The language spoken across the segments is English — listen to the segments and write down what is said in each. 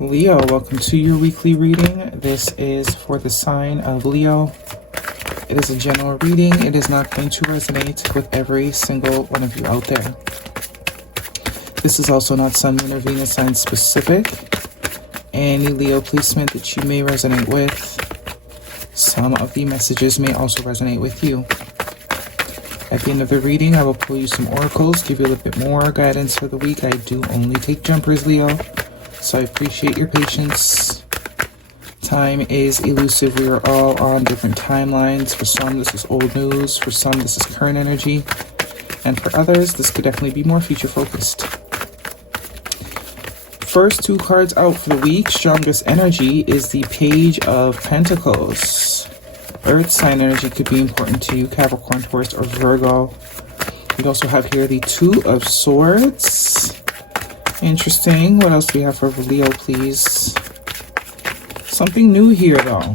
Leo, welcome to your weekly reading. This is for the sign of Leo. It is a general reading. It is not going to resonate with every single one of you out there. This is also not Sun, Moon, or Venus sign specific. Any Leo placement that you may resonate with, some of the messages may also resonate with you. At the end of the reading, I will pull you some oracles, give you a little bit more guidance for the week. I do only take jumpers, Leo, so I appreciate your patience. Time is elusive. We are all on different timelines. For some, this is old news. For some, this is current energy. And for others, this could definitely be more future focused. First two cards out for the week, strongest energy, is the Page of Pentacles. Earth sign energy could be important to you, Capricorn, Taurus, or Virgo. We also have here the Two of Swords. Interesting. What else do we have for Leo, please? Something new here, though,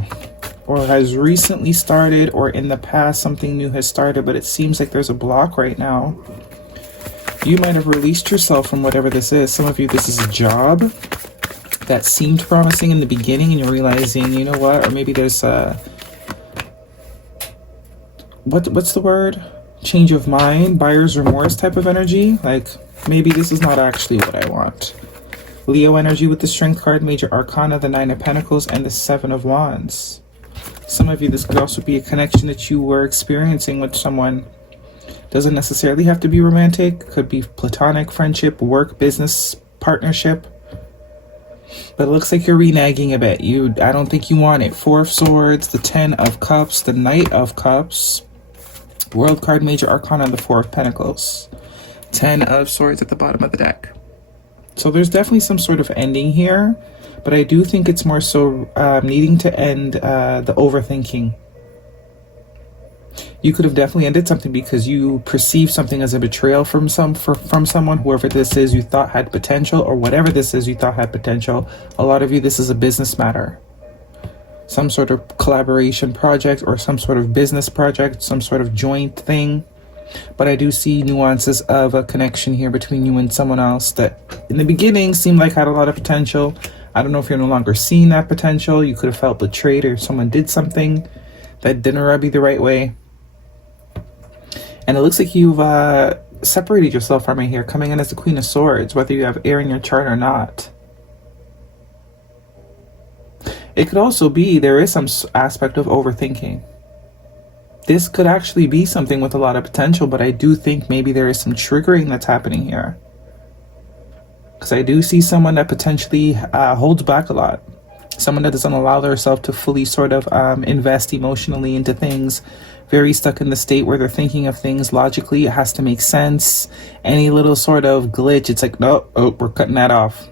or has recently started, or in the past something new has started, but it seems like there's a block right now. You might have released yourself from whatever this is. Some of you, this is a job that seemed promising in the beginning, and you're realizing, you know what, or maybe there's a... What's the word? Change of mind, buyer's remorse type of energy. Like, maybe this is not actually what I want. Leo energy with the Strength card, Major Arcana, the Nine of Pentacles, and the Seven of Wands. Some of you, this could also be a connection that you were experiencing with someone. Doesn't necessarily have to be romantic. Could be platonic, friendship, work, business, partnership. But it looks like you're reneging a bit. I don't think you want it. Four of Swords, the Ten of Cups, the Knight of Cups. World card, Major Arcana, the Four of Pentacles. Ten of Swords at the bottom of the deck. So there's definitely some sort of ending here, but I do think it's more so needing to end the overthinking. You could have definitely ended something because you perceive something as a betrayal from someone, whoever this is you thought had potential, or whatever this is you thought had potential. A lot of you, this is a business matter. Some sort of collaboration project, or some sort of business project, some sort of joint thing. But I do see nuances of a connection here between you and someone else that in the beginning seemed like had a lot of potential. I don't know if you're no longer seeing that potential. You could have felt betrayed, or someone did something that didn't rub you the right way. And it looks like you've separated yourself from it here, coming in as the Queen of Swords, whether you have air in your chart or not. It could also be there is some aspect of overthinking. This could actually be something with a lot of potential, but I do think maybe there is some triggering that's happening here. Because I do see someone that potentially holds back a lot. Someone that doesn't allow themselves to fully sort of invest emotionally into things. Very stuck in the state where they're thinking of things logically. It has to make sense. Any little sort of glitch, it's like, no, we're cutting that off.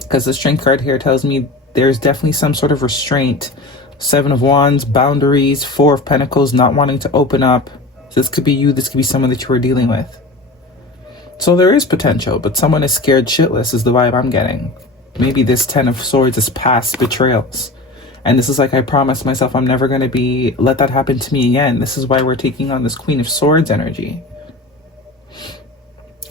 Because the Strength card here tells me there's definitely some sort of restraint. Seven of Wands, boundaries, Four of Pentacles, not wanting to open up. So this could be you, this could be someone that you are dealing with. So there is potential, but someone is scared shitless is the vibe I'm getting. Maybe this Ten of Swords is past betrayals. And this is like, I promised myself I'm never going to let that happen to me again. This is why we're taking on this Queen of Swords energy.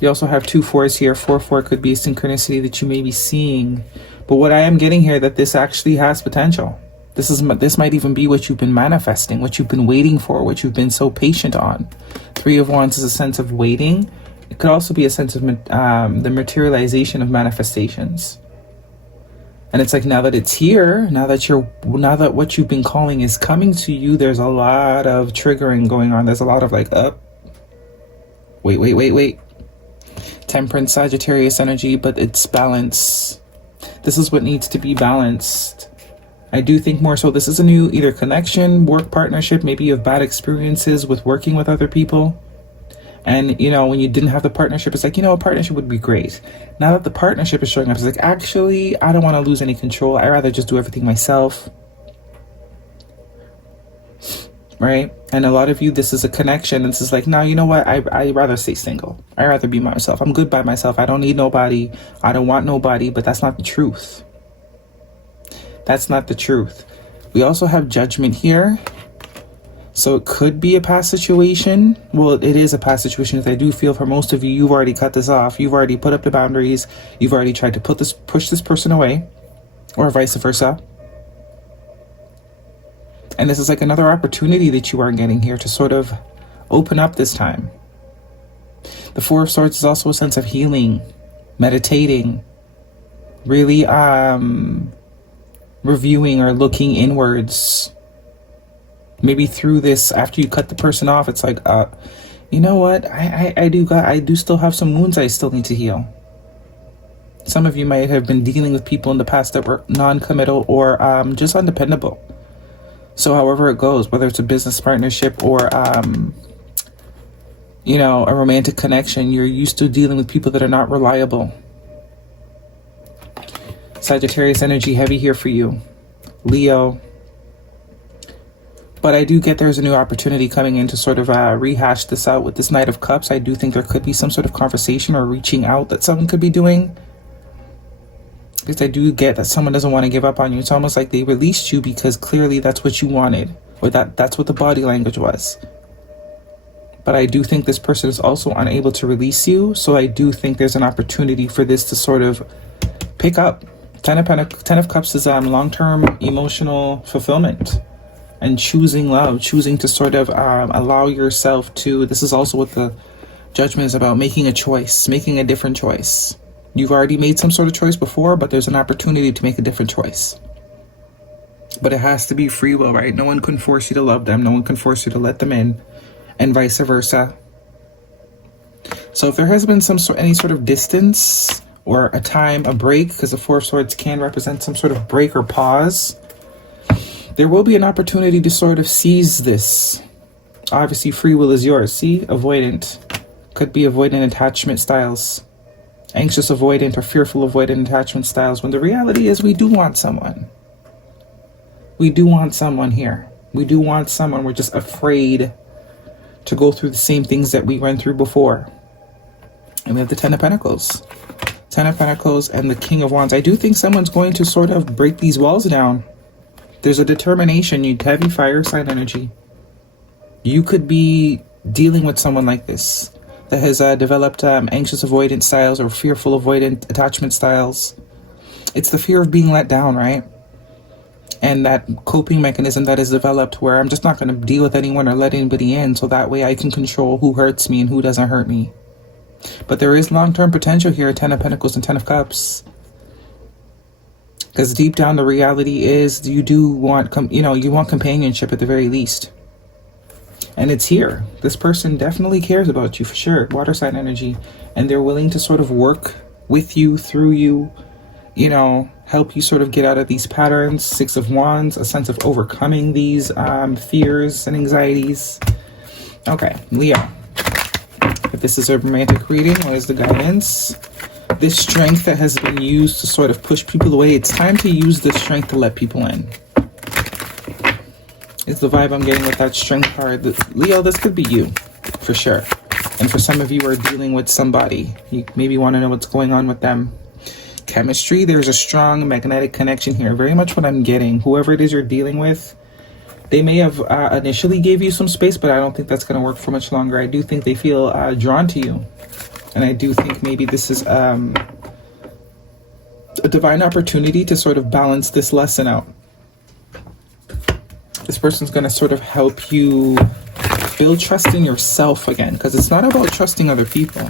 You also have two fours here. 4-4 could be a synchronicity that you may be seeing. But what I am getting here, that this actually has potential. This might even be what you've been manifesting, what you've been waiting for, what you've been so patient on. Three of Wands is a sense of waiting. It could also be a sense of the materialization of manifestations. And it's like, now that it's here, now that what you've been calling is coming to you, there's a lot of triggering going on. There's a lot of like, wait. Temperance, Sagittarius energy, but it's balance. This is what needs to be balanced. I do think more so this is a new either connection, work partnership. Maybe you have bad experiences with working with other people. And, when you didn't have the partnership, it's like, a partnership would be great. Now that the partnership is showing up, it's like, actually, I don't want to lose any control. I'd rather just do everything myself. Right? And a lot of you, this is a connection. This is like, no, you know what? I'd rather stay single. I'd rather be myself. I'm good by myself. I don't need nobody. I don't want nobody. But that's not the truth. That's not the truth. We also have Judgment here. So it could be a past situation. Well, it is a past situation, because I do feel for most of you, you've already cut this off. You've already put up the boundaries. You've already tried to push this person away, or vice versa. And this is like another opportunity that you are getting here to sort of open up this time. The Four of Swords is also a sense of healing, meditating, really reviewing or looking inwards. Maybe through this, after you cut the person off, it's like, you know what? I do still have some wounds I still need to heal. Some of you might have been dealing with people in the past that were non-committal or just undependable. So however it goes, whether it's a business partnership or, you know, a romantic connection, you're used to dealing with people that are not reliable. Sagittarius energy heavy here for you. Leo. But I do get there's a new opportunity coming in to sort of rehash this out with this Knight of Cups. I do think there could be some sort of conversation or reaching out that someone could be doing. Because I do get that someone doesn't want to give up on you. It's almost like they released you because clearly that's what you wanted. Or that's what the body language was. But I do think this person is also unable to release you. So I do think there's an opportunity for this to sort of pick up. Ten of Cups is long-term emotional fulfillment. And choosing love, choosing to sort of allow yourself to, this is also what the Judgment is about, making a choice, making a different choice. You've already made some sort of choice before, but there's an opportunity to make a different choice. But it has to be free will, right? No one can force you to love them. No one can force you to let them in, and vice versa. So if there has been any sort of distance or a time, a break, because the Four of Swords can represent some sort of break or pause, there will be an opportunity to sort of seize this. Obviously, free will is yours. See? Avoidant. Could be avoidant attachment styles. Anxious avoidant or fearful avoidant attachment styles. When the reality is we do want someone. We do want someone here. We do want someone. We're just afraid to go through the same things that we went through before. And we have the Ten of Pentacles. Ten of Pentacles and the King of Wands. I do think someone's going to sort of break these walls down. There's a determination. You heavy fire sign energy. You could be dealing with someone like this that has developed anxious avoidant styles or fearful avoidant attachment styles. It's the fear of being let down, right? And that coping mechanism that is developed where I'm just not going to deal with anyone or let anybody in, so that way I can control who hurts me and who doesn't hurt me. But there is long-term potential here, 10 of Pentacles and 10 of Cups. Because deep down the reality is you do want, you want companionship at the very least. And it's here. This person definitely cares about you for sure. Water sign energy. And they're willing to sort of work with you, through you, help you sort of get out of these patterns. Six of Wands, a sense of overcoming these fears and anxieties. Okay, Leo. If this is a romantic reading, what is the guidance? This strength that has been used to sort of push people away, it's time to use this strength to let people in. It's the vibe I'm getting with that strength card. Leo, this could be you, for sure. And for some of you who are dealing with somebody, you maybe want to know what's going on with them. Chemistry, there's a strong magnetic connection here. Very much what I'm getting. Whoever it is you're dealing with, they may have initially gave you some space, but I don't think that's going to work for much longer. I do think they feel drawn to you. And I do think maybe this is a divine opportunity to sort of balance this lesson out. This person's going to sort of help you build trust in yourself again, because it's not about trusting other people.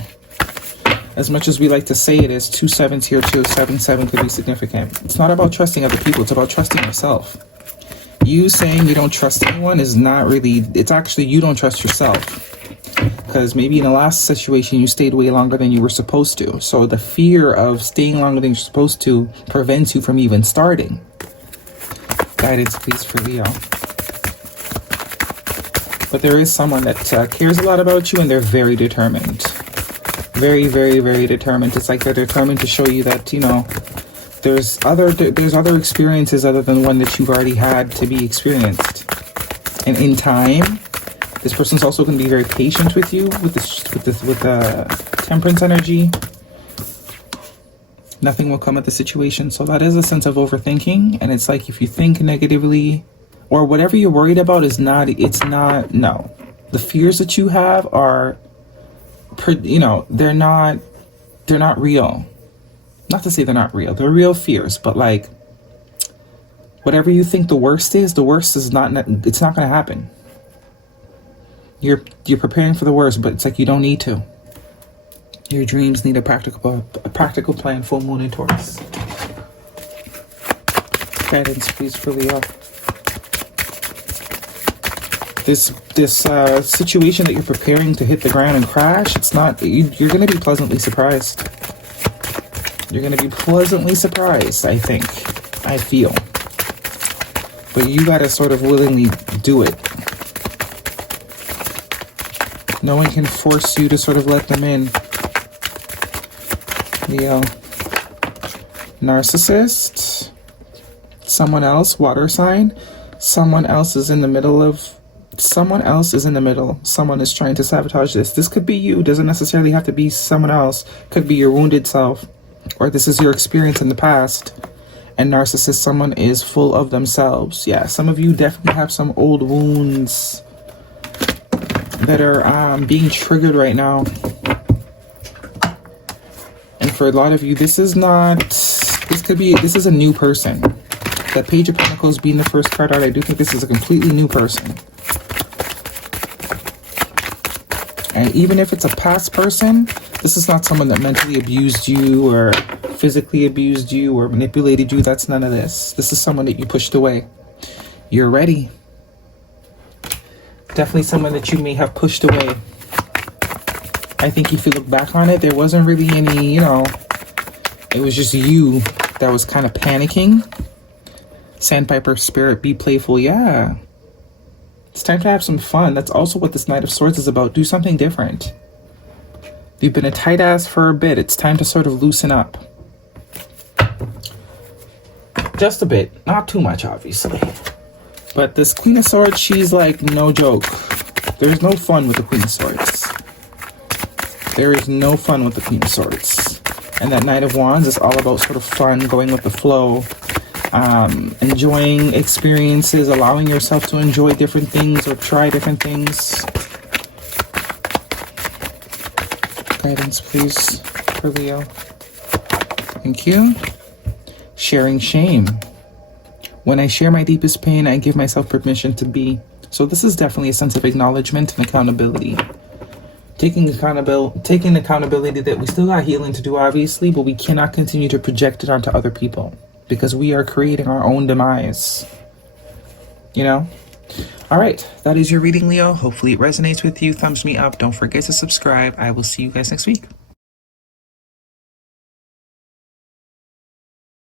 As much as we like to say it is, 2 sevens here too, 7-7 could be significant. It's not about trusting other people, it's about trusting yourself. You saying you don't trust anyone is not really, it's actually you don't trust yourself. Because maybe in the last situation you stayed way longer than you were supposed to. So the fear of staying longer than you're supposed to prevents you from even starting. Guidance, please, for Leo. But there is someone that cares a lot about you, and they're very determined. Very, very, very determined. It's like they're determined to show you that, there's other experiences other than one that you've already had to be experienced. And in time, this person's also going to be very patient with you with the temperance energy. Nothing will come at the situation. So that is a sense of overthinking. And it's like if you think negatively or whatever you're worried about is not, no. The fears that you have are, they're not real. Not to say they're not real. They're real fears, but like, whatever you think the worst is not, it's not going to happen. You're preparing for the worst, but it's like you don't need to. Your dreams need a practical plan. Full moon in Taurus. Guidance, please, for Leo. This situation that you're preparing to hit the ground and crash, it's not. You're going to be pleasantly surprised. You're going to be pleasantly surprised. I feel. But you got to sort of willingly do it. No one can force you to sort of let them in. Leo. Narcissist. Someone else, water sign. Someone else is in the middle. Someone is trying to sabotage this. This could be you. Doesn't necessarily have to be someone else. Could be your wounded self. Or this is your experience in the past. And narcissist, someone is full of themselves. Yeah, some of you definitely have some old wounds that are being triggered right now. And for a lot of you, this is a new person. That Page of Pentacles being the first card out, I do think this is a completely new person. And even if it's a past person, this is not someone that mentally abused you or physically abused you or manipulated you. That's none of this. This is someone that you pushed away. You're ready. Definitely someone that you may have pushed away. I think if you look back on it, there wasn't really any, it was just you that was kind of panicking. Sandpiper spirit, be playful. Yeah. It's time to have some fun. That's also what this Knight of Swords is about. Do something different. You've been a tight ass for a bit. It's time to sort of loosen up. Just a bit. Not too much, obviously. But this Queen of Swords, she's like no joke. There's no fun with the Queen of Swords. There is no fun with the Queen of Swords. And that Knight of Wands is all about sort of fun, going with the flow. Enjoying experiences, allowing yourself to enjoy different things or try different things. Guidance, please, for Leo. Thank you. Sharing shame. When I share my deepest pain, I give myself permission to be. So this is definitely a sense of acknowledgement and accountability. Taking accountability that we still got healing to do, obviously, but we cannot continue to project it onto other people. Because we are creating our own demise. All right, that is your reading, Leo. Hopefully it resonates with you. Thumbs me up. Don't forget to subscribe. I will see you guys next week.